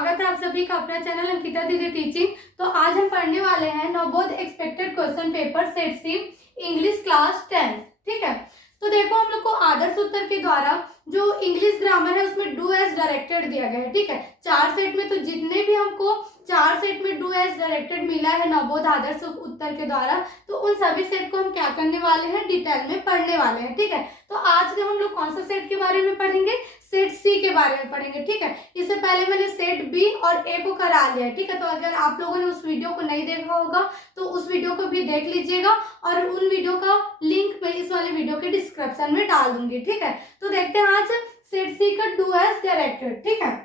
स्वागत है आप सभी का अपना चैनल अंकिता दीदी टीचिंग। तो आज हम पढ़ने वाले हैं Navodaya expected question paper set C English class 10। ठीक है, तो देखो हम लोग को आदर्श उत्तर के द्वारा जो इंग्लिश ग्रामर है उसमें डू एज डायरेक्टेड दिया गया है। ठीक है, 4 सेट में, तो जितने भी हमको 4 सेट में डू एज डायरेक्टेड मिला है नवोदय आदर्श उत्तर के द्वारा, तो उन सभी सेट को हम क्या करने वाले हैं, डिटेल में पढ़ने वाले हैं। ठीक है, तो आज हम लोग कौन सा सेट के बारे में पढ़ेंगे, सेट सी के बारे में पढ़ेंगे। ठीक है, इससे पहले मैंने सेट बी और ए को करा लिया है। ठीक है, तो अगर आप लोगों ने उस वीडियो को नहीं देखा होगा तो उस वीडियो को भी देख लीजिएगा और उन वीडियो का लिंक मैं इस वाले वीडियो के डिस्क्रिप्शन में डाल दूंगी। ठीक है, तो देखते हैं आज सेट सी का डू एज डायरेक्टेड। ठीक है,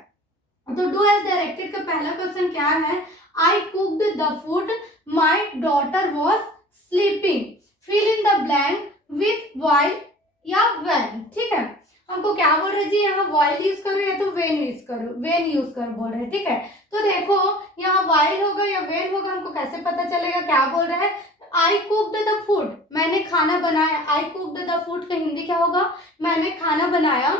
तो डू एज डायरेक्टेड का पहला क्वेश्चन क्या है, I cooked the food my daughter was sleeping, fill in the blank with while या व्हेन। ठीक है, हमको क्या बोल रहे जी, यहाँ वाइल यूज करो या तो वेन यूज करो, वेन यूज करो बोल रहे हैं। ठीक है, तो देखो यहाँ वाइल होगा या वेन होगा, हमको कैसे पता चलेगा, क्या बोल रहा है, आई कुक्ड द फूड, मैंने खाना बनाया। आई कुक्ड द फूड का हिंदी क्या होगा, मैंने खाना बनाया।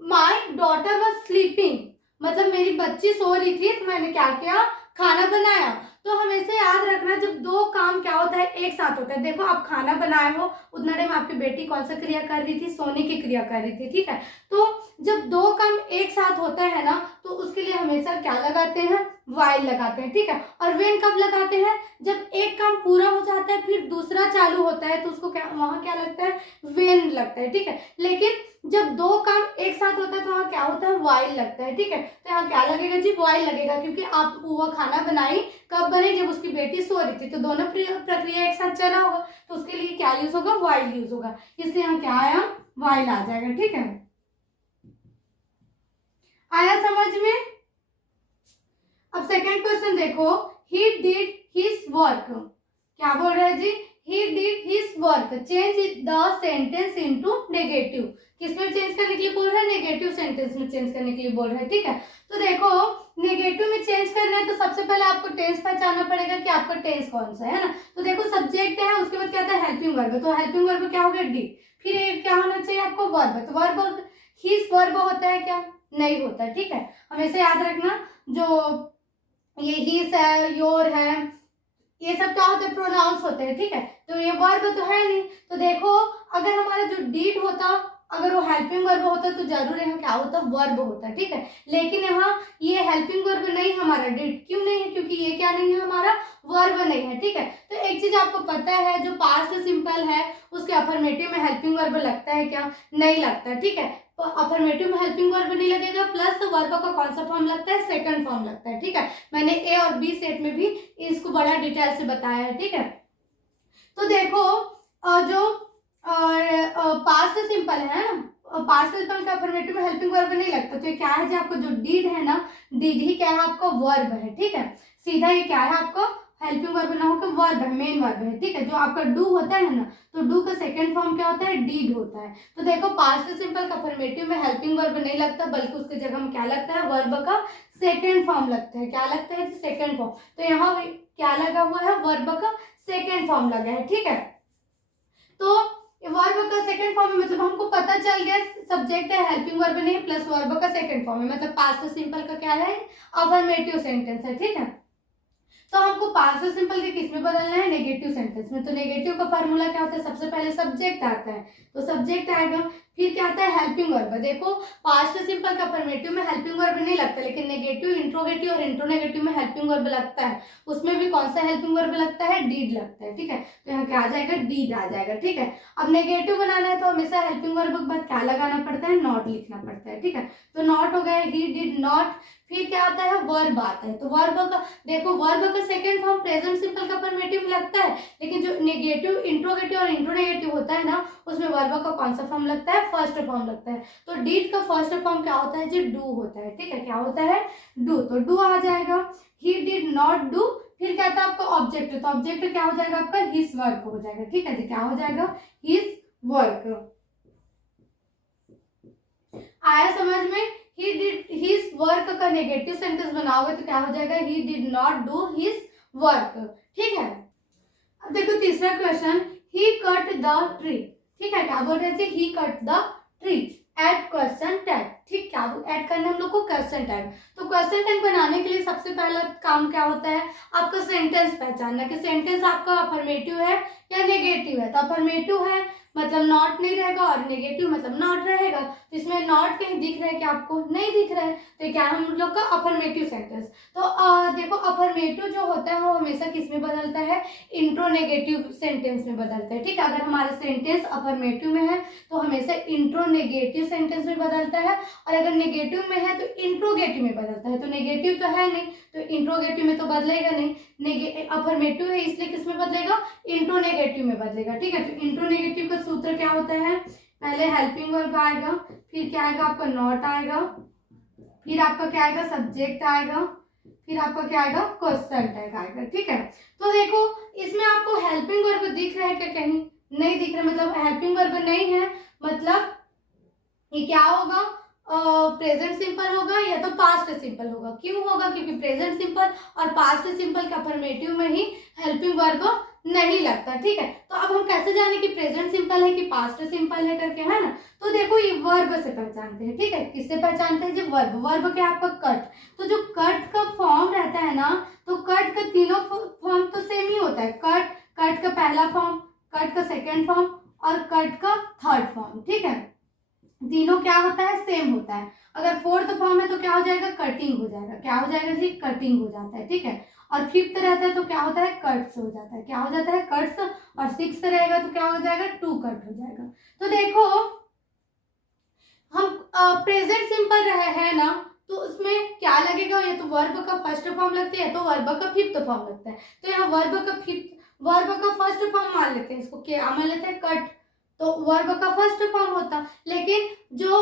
माई डॉटर वॉज स्लीपिंग, मतलब मेरी बच्ची सो रही थी तो मैंने क्या किया, खाना बनाया। तो हमेशा याद रखना जब दो काम क्या होता है, एक साथ होता है। देखो आप खाना बनाए हो, उतना टाइम आपकी बेटी कौन सा क्रिया कर रही थी, सोने की क्रिया कर रही थी। ठीक है, तो जब दो काम एक साथ होता है ना तो उसके लिए हमेशा क्या लगाते हैं, वाइल लगाते हैं। ठीक है, और वेन कब लगाते हैं, जब एक काम पूरा हो जाता है फिर दूसरा चालू होता है तो उसको क्या, वहां क्या लगता है, वेन लगता है। ठीक है, लेकिन जब दो काम एक साथ होता है तो वहाँ क्या होता है, वाइल लगता है। ठीक है, तो यहाँ क्या लगेगा जी, वाइल लगेगा, क्योंकि आप वो खाना बनाई कब बनी, जब उसकी बेटी सो रही थी, तो दोनों प्रक्रिया एक साथ चला होगा तो उसके लिए क्या यूज होगा, वाइल यूज होगा, इसलिए यहाँ क्या आया, वाइल आ जाएगा। ठीक है, आया समझ में। अब सेकेंड क्वेश्चन देखो, ही डिड हिज वर्क, क्या बोल रहे हैं जी, he did his work, change the sentence into negative। किसमें चेंज करने के लिए बोल रहे हैं, नेगेटिव सेंटेंस में चेंज करने के लिए बोल रहे हैं। ठीक है, तो देखो नेगेटिव में चेंज करना है तो सबसे पहले आपको टेंस पहचानना पड़ेगा कि आपका टेंस कौन सा है ना। तो देखो सब्जेक्ट है, उसके बाद क्या आता है, हेल्पिंग वर्ब, तो हेल्पिंग वर्ब क्या हो गया, डी, फिर एक क्या होना चाहिए आपको, वर्ब, तो वर्ब हिज वर्ब होता है क्या, नहीं होता है। ठीक है, हमेशा याद रखना जो ये हिज है, योर है, ये सब क्या होते हैं, प्रोनाउंस होते हैं। ठीक है, तो ये वर्ब तो है नहीं, तो देखो अगर हमारा जो डीड होता, अगर वो हेल्पिंग वर्ब होता तो जरूर यहाँ क्या होता, वर्ब होता। ठीक है, लेकिन यहाँ ये हेल्पिंग वर्ब नहीं हमारा, डीड क्यों नहीं है, क्योंकि ये क्या नहीं है, हमारा वर्ब नहीं है। ठीक है, तो एक चीज आपको पता है, जो पास्ट सिंपल है उसके अफर्मेटिव में हेल्पिंग वर्ब लगता है क्या, नहीं लगता। ठीक है, तो अफर्मेटिव में हेल्पिंग वर्ब नहीं लगेगा, प्लस वर्ब का कौन सा फॉर्म लगता है, सेकंड फॉर्म लगता है। ठीक है, मैंने ए और बी सेट में भी इसको बड़ा डिटेल से बताया है। ठीक है, तो देखो जो पास्ट सिंपल है ना, पास्ट सिंपल का अफर्मेटिव में हेल्पिंग वर्ब नहीं लगता, तो ये क्या है, जो आपको जो डीड है ना, डीड ही क्या है, आपका वर्ब है। ठीक है, सीधा ये क्या है, आपको हेल्पिंग वर्ब ना होकर वर्ब है, मेन वर्ब है। ठीक है, जो आपका डू होता है ना, तो डू का सेकंड फॉर्म क्या होता है, डीड होता है। तो देखो पास्ट सिंपल का अफर्मेटिव में हेल्पिंग वर्ब नहीं लगता, बल्कि उसकी जगह में क्या लगता है, वर्ब का सेकंड फॉर्म लगता है। क्या लगता है, सेकंड फॉर्म, तो यहाँ क्या लगा हुआ है, वर्ब का सेकंड फॉर्म लगा है। ठीक है, तो वर्ब का सेकंड फॉर्म में मतलब हमको पता चल गया, सब्जेक्ट है, हेल्पिंग वर्ब नहीं, प्लस वर्ब का सेकंड फॉर्म है, मतलब पास्ट सिंपल का क्या है, अफर्मेटिव सेंटेंस है। ठीक है, तो हमको पास्ट सिंपल के किस में बदलना है, नेगेटिव सेंटेंस में। तो नेगेटिव का फॉर्मूला क्या होता है, सबसे पहले सब्जेक्ट आता है, तो सब्जेक्ट आएगा, फिर क्या आता है, हेल्पिंग वर्ब। देखो पास्ट सिंपल का अफर्मेटिव में हेल्पिंग वर्ब नहीं लगता, लेकिन नेगेटिव, इंट्रोगेटिव और इंट्रोनेगेटिव में हेल्पिंग वर्ब लगता है, उसमें भी कौन सा हेल्पिंग वर्ब लगता है, डीड लगता है। ठीक है, तो यहाँ क्या आ जाएगा, डीड आ जाएगा। ठीक है, अब नेगेटिव बनाना है तो हमेशा हेल्पिंग वर्ब के बाद क्या लगाना पड़ता है, नॉट लिखना पड़ता है। ठीक है, तो नॉट हो गया, ही डिड नॉट, फिर क्या आता है, वर्ब आता है। तो वर्ब का देखो, वर्ब का सेकंड फॉर्म प्रेजेंट सिंपल का अफर्मेटिव में लगता है, लेकिन जो नेगेटिव, इंट्रोगेटिव और इंट्रोनेगेटिव होता है ना, उसमें वर्ब का कौन सा फॉर्म लगता है, फर्स्ट फॉर्म लगता है। तो डीड का फर्स्ट फॉर्म क्या होता है जी, डू होता है। ठीक है, क्या होता है, डू, तो डू आ जाएगा। ही डिड नॉट डू, फिर क्या था आपका ऑब्जेक्ट, तो ऑब्जेक्ट क्या हो जाएगा आपका, हिज वर्क हो जाएगा। ठीक है जी, क्या हो जाएगा, हिज वर्क। आया समझ में, ही डिड हिज वर्क का नेगेटिव सेंटेंस बनाओगे तो क्या हो जाएगा, he did not do his work. ठीक है, अब देखो तीसरा question, he cut the tree. ठीक है, क्या बोल रहे थे, he cut the tree, add question tag. ठीक, क्या ऐड करना है हम लोग को, क्वेश्चन टैग। तो क्वेश्चन टैग बनाने के लिए सबसे पहला काम क्या होता है, आपका सेंटेंस पहचानना कि सेंटेंस आपका अफर्मेटिव है या नेगेटिव है। तो अफर्मेटिव है मतलब नॉट नहीं रहेगा और नेगेटिव मतलब नॉट रहेगा। तो इसमें नॉट कहीं दिख रहा है क्या आपको, नहीं दिख रहा है, तो क्या है हम लोग का अफर्मेटिव सेंटेंस। तो देखो अफर्मेटिव जो होता है वो हमेशा किस में बदलता है, इंट्रोनेगेटिव सेंटेंस में बदलता है। ठीक है, अगर हमारा सेंटेंस अफर्मेटिव में है तो हमेशा इंट्रोनेगेटिव सेंटेंस में बदलता है, और अगर नेगेटिव में है तो इंट्रोगेटिव में बदलता है। तो नेगेटिव तो है नहीं तो इंट्रोगेटिव में तो बदलेगा नहीं, अफर्मेटिव है इसलिए किस में बदलेगा, इंट्रोनेगेटिव में बदलेगा। ठीक है, तो इंट्रोनेगेटिव का सूत्र क्या होता है, पहले हेल्पिंग वर्ब आएगा, फिर क्या आएगा आपका नॉट आएगा, फिर आपका क्या आएगा सब्जेक्ट आएगा, फिर आपका क्या आएगा क्वेश्चन टैग आएगा। ठीक है, तो देखो इसमें आपको हेल्पिंग वर्ब दिख रहा है क्या, कहीं नहीं दिख रहा, मतलब हेल्पिंग वर्ब नहीं है, मतलब ये क्या होगा, प्रेजेंट सिंपल होगा या तो पास्ट सिंपल होगा। क्यों होगा, क्योंकि प्रेजेंट सिंपल और पास्ट सिंपल के अफर्मेटिव में ही हेल्पिंग वर्ब नहीं लगता। ठीक है, तो अब हम कैसे जाने कि प्रेजेंट सिंपल है कि पास्ट सिंपल है करके, है ना। तो देखो ये वर्ब से पहचानते हैं। ठीक है, किससे पहचानते हैं, जब वर्ब, वर्ब क्या आपका कट, तो जो कट का फॉर्म रहता है ना, तो कट का तीनों फॉर्म तो सेम ही होता है, कट, कट का पहला फॉर्म, कट का सेकेंड फॉर्म और कट का थर्ड फॉर्म। ठीक है, तीनों क्या होता है, सेम होता है। अगर फोर्थ फॉर्म है तो क्या हो जाएगा, कटिंग हो जाएगा, क्या हो जाएगा जी, कटिंग हो जाता है। ठीक है, और फिफ्थ रहता है तो क्या होता है, कट्स हो जाता है, क्या हो जाता है, कट्स, और सिक्स्थ रहेगा तो क्या हो जाएगा, टू कट हो जाएगा। तो देखो हम प्रेजेंट सिंपल रहे हैं ना, तो उसमें क्या लगेगा, या तो वर्ब का फर्स्ट फॉर्म लगता है या तो वर्ब का फिफ्थ फॉर्म लगता है। तो यहाँ वर्ब का फर्स्ट फॉर्म मान लेते हैं, इसको क्या मान लेते हैं, कट, तो वर्ब का फर्स्ट फॉर्म होता। लेकिन जो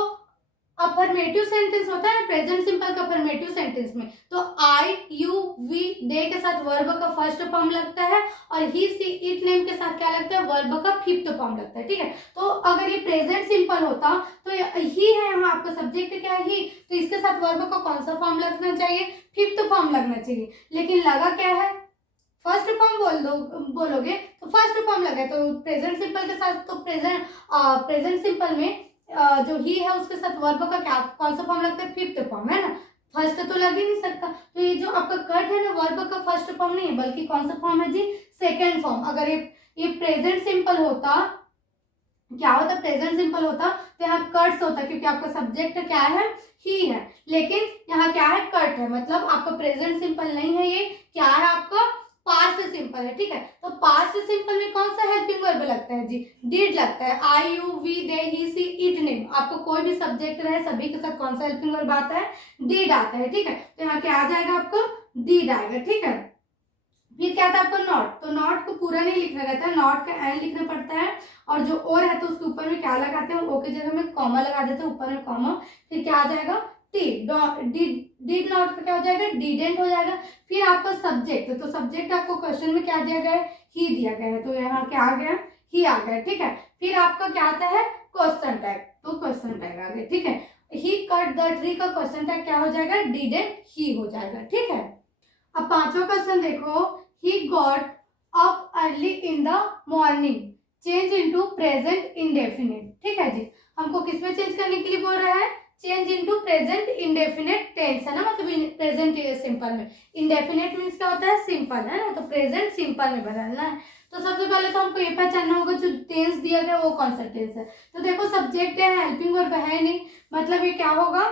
अफर्मेटिव सेंटेंस होता है ना, प्रेजेंट सिंपल का अफर्मेटिव सेंटेंस में, तो आई यू वी दे के साथ वर्ब का फर्स्ट फॉर्म लगता है, और ही सी इट नेम के साथ क्या लगता है, वर्ब का फिफ्थ फॉर्म लगता है। ठीक है, तो अगर ये प्रेजेंट सिंपल होता तो ही है यहाँ आपका सब्जेक्ट क्या है, ही, तो इसके साथ वर्ब का कौन सा फॉर्म लगना चाहिए, फिफ्थ फॉर्म लगना चाहिए। लेकिन लगा क्या है, फर्स्ट फॉर्म बोलोगे तो फर्स्ट फॉर्म लगा है, तो प्रेजेंट सिंपल के साथ, तो प्रेजेंट सिंपल में जो ही है उसके साथ वर्ब का क्या कौन सा फॉर्म लगता है, फिफ्थ फॉर्म, है ना, फर्स्ट तो लग ही नहीं सकता। तो ये जो आपका कट है ना, वर्ब का फर्स्ट फॉर्म नहीं है बल्कि कौन सा फॉर्म है जी, सेकेंड फॉर्म। अगर ये प्रेजेंट सिंपल होता, क्या होता, प्रेजेंट सिंपल होता तो यहाँ कट्स होता, क्योंकि आपका सब्जेक्ट क्या है, ही है, लेकिन यहाँ क्या है, कट है, मतलब आपका प्रेजेंट सिंपल नहीं है, ये क्या है आपका पास्ट सिंपल है। ठीक है, तो पास्ट सिंपल में कौन सा हेल्पिंग वर्ब लगता है जी, डिड लगता है, I you we they he she it name, आपको कोई भी सब्जेक्ट रहे सभी के साथ कौन सा हेल्पिंग वर्ब आता है, डिड आता है। ठीक है, तो यहाँ क्या आ जाएगा आपका, डिड आएगा। ठीक है, फिर क्या था आपका नॉट, तो नॉट को पूरा नहीं लिखना रहता है, नॉट का एन लिखना पड़ता है, और जो और है तो उसके ऊपर में क्या लगाते हैं, ओ की जगह में कॉमा लगा देते हैं, ऊपर में कॉमा, फिर क्या आ जाएगा, डिड नॉट का क्या हो जाएगा, डिडेंट हो जाएगा। फिर आपका सब्जेक्ट, तो सब्जेक्ट आपको क्वेश्चन में क्या दिया गया है, ही दिया गया है, तो यहाँ क्या आ गया, ही आ गया। ठीक है, फिर आपका क्या आता है, क्वेश्चन टैग, तो क्वेश्चन टैग आ गया। ठीक है, ही कट द ट्री का क्वेश्चन टैग क्या हो जाएगा, डिडेंट ही हो जाएगा। ठीक है, अब पांचवा क्वेश्चन देखो, he got up early in the morning, change into present indefinite. ठीक है जी, हमको किसमें चेंज करने के लिए बोल रहा है, change into present indefinite tense, है ना, मतलब प्रेजेंट सिंपल में, इंडेफिनिट मीन्स क्या होता है, सिंपल, है ना, तो प्रेजेंट सिंपल में बदलना है। तो सबसे पहले तो हमको ये पहचानना होगा जो टेंस दिया गया वो कौन सा टेंस है। तो देखो सब्जेक्ट है, हेल्पिंग वर्ब है नहीं, मतलब ये क्या होगा,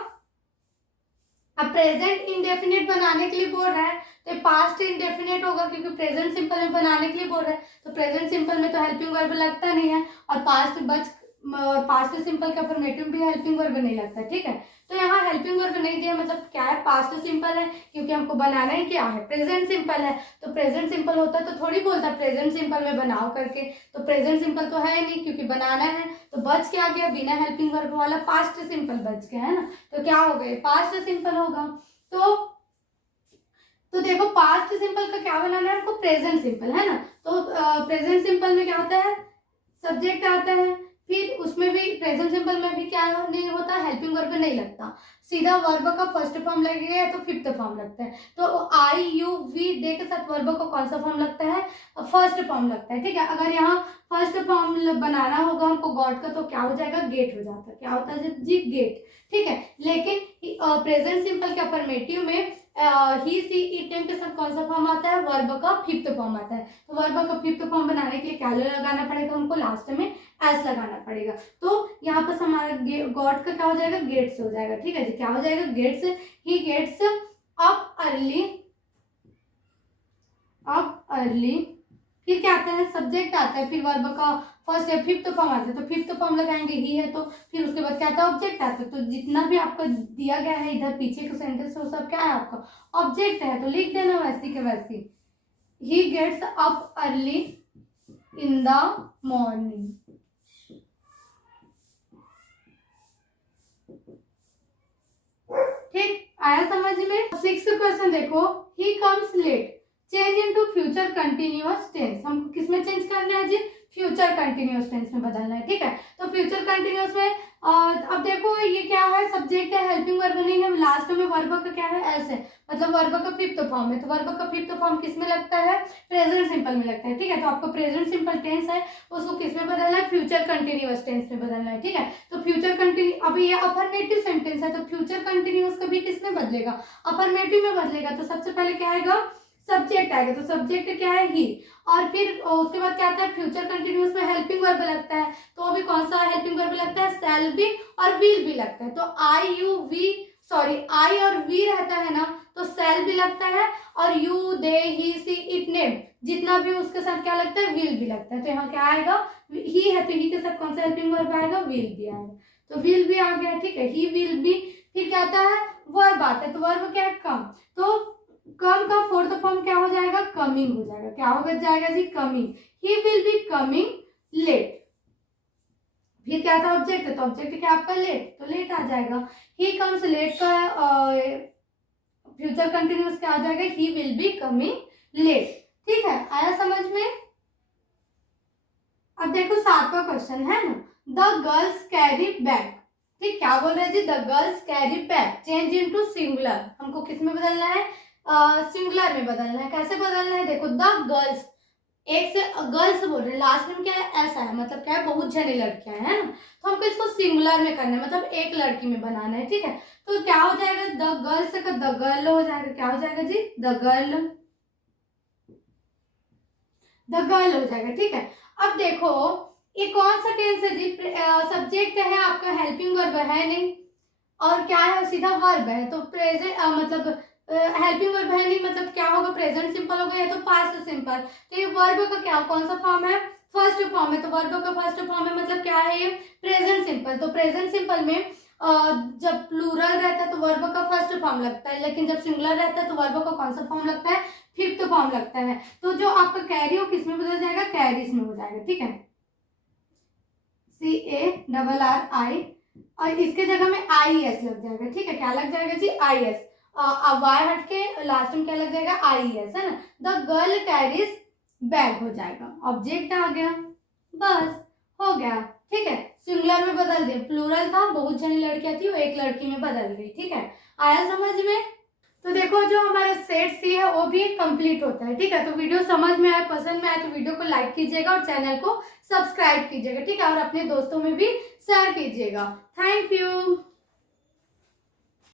अब प्रेजेंट इंडेफिनिट बनाने के लिए बोल रहा है तो पास्ट इंडेफिनिट होगा, क्योंकि प्रेजेंट सिंपल में बनाने के लिए बोल रहा है, तो प्रेजेंट सिंपल में तो हेल्पिंग वर्ब लगता नहीं है, और पास्ट सिंपल का अफर्मेटिव भी हेल्पिंग वर्ब नहीं लगता। ठीक है, तो यहाँ हेल्पिंग वर्ब नहीं दिया, मतलब क्या है, पास्ट सिंपल है, क्योंकि हमको बनाना ही क्या है, प्रेजेंट सिंपल है। तो प्रेजेंट सिंपल होता तो थोड़ी बोलता प्रेजेंट सिंपल में बनाओ करके, तो प्रेजेंट सिंपल तो है नहीं क्योंकि बनाना है, तो बच क्या गया, बिना हेल्पिंग वर्ब वाला पास्ट सिंपल बच गया, है ना, तो क्या हो गया, पास्ट सिंपल होगा। तो देखो पास्ट सिंपल का क्या बनाना है हमको, प्रेजेंट सिंपल, है ना, तो प्रेजेंट सिंपल में क्या होता है, सब्जेक्ट आता है, फिर उसमें भी प्रेजेंट सिंपल में भी क्या नहीं होता, हेल्पिंग वर्ब नहीं लगता, सीधा वर्ब का फर्स्ट फॉर्म लगेगा या तो फिफ्थ फॉर्म लगता है। तो आई यू वी दे के साथ वर्ब का कौन सा फॉर्म लगता है, फर्स्ट फॉर्म लगता है, ठीक है। अगर यहाँ फर्स्ट फॉर्म बनाना होगा हमको गॉट का, तो क्या हो जाएगा, गेट हो जाता है, क्या होता है जी, गेट, ठीक है। लेकिन प्रेजेंट सिंपल के अफर्मेटिव में ही सी इट नेम के साथ कौन सा फॉर्म आता है, वर्ब का फिफ्थ फॉर्म आता है। तो वर्ब का फिफ्थ फॉर्म बनाने के लिए क्या लगाना पड़ेगा हमको, लास्ट में एस लगाना पड़ेगा। तो यहाँ पर हमारा गॉट का क्या हो जाएगा, गेट्स हो जाएगा, ठीक है जी। क्या हो जाएगा, gets, he gets up early, up early. फिर क्या आता है, सब्जेक्ट आता है, फिर वर्ब का फर्स्ट या फिफ्थ फॉर्म आता है, तो फिफ्थ फॉर्म लगाएंगे ही है, तो फिर उसके बाद क्या आता है, ऑब्जेक्ट आता है। तो जितना भी आपका दिया गया है इधर पीछे का सेंटेंस वो सब क्या है आपका, ऑब्जेक्ट है, तो लिख देना वैसी के वैसी। He gets up early in the morning. ठीक, आया समझ में। 6th क्वेश्चन देखो, he comes late, change into future continuous tense. हमको किसमें चेंज करना है जी, फ्यूचर कंटिन्यूअस टेंस में बदलना है, ठीक है। तो फ्यूचर कंटिन्यूअस में अब देखो ये क्या है, सब्जेक्ट है, हेल्पिंग वर्ब नहीं है, लास्ट में वर्ब का क्या है, एस है, मतलब वर्ब का फिफ्थ फॉर्म है। तो वर्ब का फिफ्थ फॉर्म किसमें लगता है, प्रेजेंट सिंपल में लगता है, ठीक है। तो आपको प्रेजेंट सिंपल टेंस है उसको किसमें बदलना है, फ्यूचर कंटिन्यूअस टेंस में बदलना है, ठीक है। तो फ्यूचर कंटिन्यू, अभी ये अफर्मेटिव सेंटेंस है, तो फ्यूचर कंटिन्यूअस कभी किसमें बदलेगा, अफर्मेटिव में बदलेगा। तो सबसे पहले क्या आएगा, सब्जेक्ट आएगा, तो सब्जेक्ट क्या है, ही। और फिर उसके बाद क्या आता है, फ्यूचर कंटिन्यूअस में हेल्पिंग वर्ब लगता है, तो अभी कौन सा हेल्पिंग वर्ब लगता है, शैल भी और विल भी लगता है। तो आई यू वी, सॉरी आई और वी रहता है ना, तो शैल भी लगता है, और you they he she it name जितना भी उसके साथ क्या लगता है, विल भी लगता है। तो यहाँ क्या आएगा, ही है, तो ही के साथ कौन सा हेल्पिंग वर्ब आएगा, विल भी आएगा, तो विल भी आ गया, ठीक है। ही विल भी, फिर क्या आता है, वर्ब आता है, तो वर्ब क्या है, कम। तो कम का फोर्थ फॉर्म क्या हो जाएगा, कमिंग हो जाएगा, क्या हो जाएगा जी, coming. He will be coming late. फिर क्या था, ऑब्जेक्ट है, तो ऑब्जेक्ट क्या आपका, लेट, तो लेट आ जाएगा। ही कम्स लेट का फ्यूचर कंटिन्यूअस क्या आ जाएगा, he will be coming late, ठीक है। आया समझ में। अब देखो 7वां क्वेश्चन है ना, द गर्ल्स कैरी बैग, ठीक, क्या बोल रहे हैं जी, the girls carry bag, change into singular. हमको किस में बदलना है, सिंगुलर में बदलना है। कैसे बदलना है, देखो द गर्ल्स, एक से गर्ल्स बोल रहे हैं, लास्ट में क्या है, ऐसा है, मतलब क्या है, बहुत जनी लड़कियां हैं ना, तो हमको इसको सिंगुलर में करना है, मतलब एक लड़की में बनाना है, ठीक है। तो क्या हो जाएगा, द गर्ल्स का द गर्ल हो जाएगा, क्या हो जाएगा जी, द गर्ल, द गर्ल हो जाएगा, ठीक है। अब देखो ये कौन सा टेंस है जी, सब्जेक्ट है आपका, हेल्पिंग वर्ब है नहीं, और क्या है, सीधा वर्ब है, तो प्रेजेंट मतलब हेल्पिंग वर्ब है नहीं, मतलब क्या होगा, प्रेजेंट सिंपल होगा या तो पास्ट सिंपल। तो ये वर्ब का क्या कौन सा फॉर्म है, फर्स्ट फॉर्म है, तो वर्ब का फर्स्ट फॉर्म है, मतलब क्या है ये, प्रेजेंट सिंपल। तो प्रेजेंट सिंपल में जब प्लूरल रहता है तो वर्ब का फर्स्ट फॉर्म लगता है, लेकिन जब सिंगुलर रहता है तो वर्ब का कौन सा फॉर्म लगता है, फिफ्थ फॉर्म लगता है। तो जो आपका कैरी हो किसमें बदल जाएगा, कैरीज में हो जाएगा, ठीक है, CARRI, और इसके जगह में IES लग जाएगा, ठीक है। क्या लग जाएगा जी, IES, वाई हट के लास्ट में क्या लग जाएगा, IES, है ना। द गर्ल कैरीज बैग हो जाएगा, ऑब्जेक्ट आ गया, बस हो गया, ठीक है। सिंगुलर में बदल दिया, प्लूरल था, बहुत जनी लड़कियां थी, वो एक लड़की में बदल गई, ठीक है। आया समझ में। तो देखो जो हमारा सेट सी है वो भी कंप्लीट होता है, ठीक है। तो वीडियो समझ में आए, पसंद में आए तो वीडियो को लाइक कीजिएगा और चैनल को सब्सक्राइब कीजिएगा, ठीक है, और अपने दोस्तों में भी शेयर कीजिएगा। Thank you.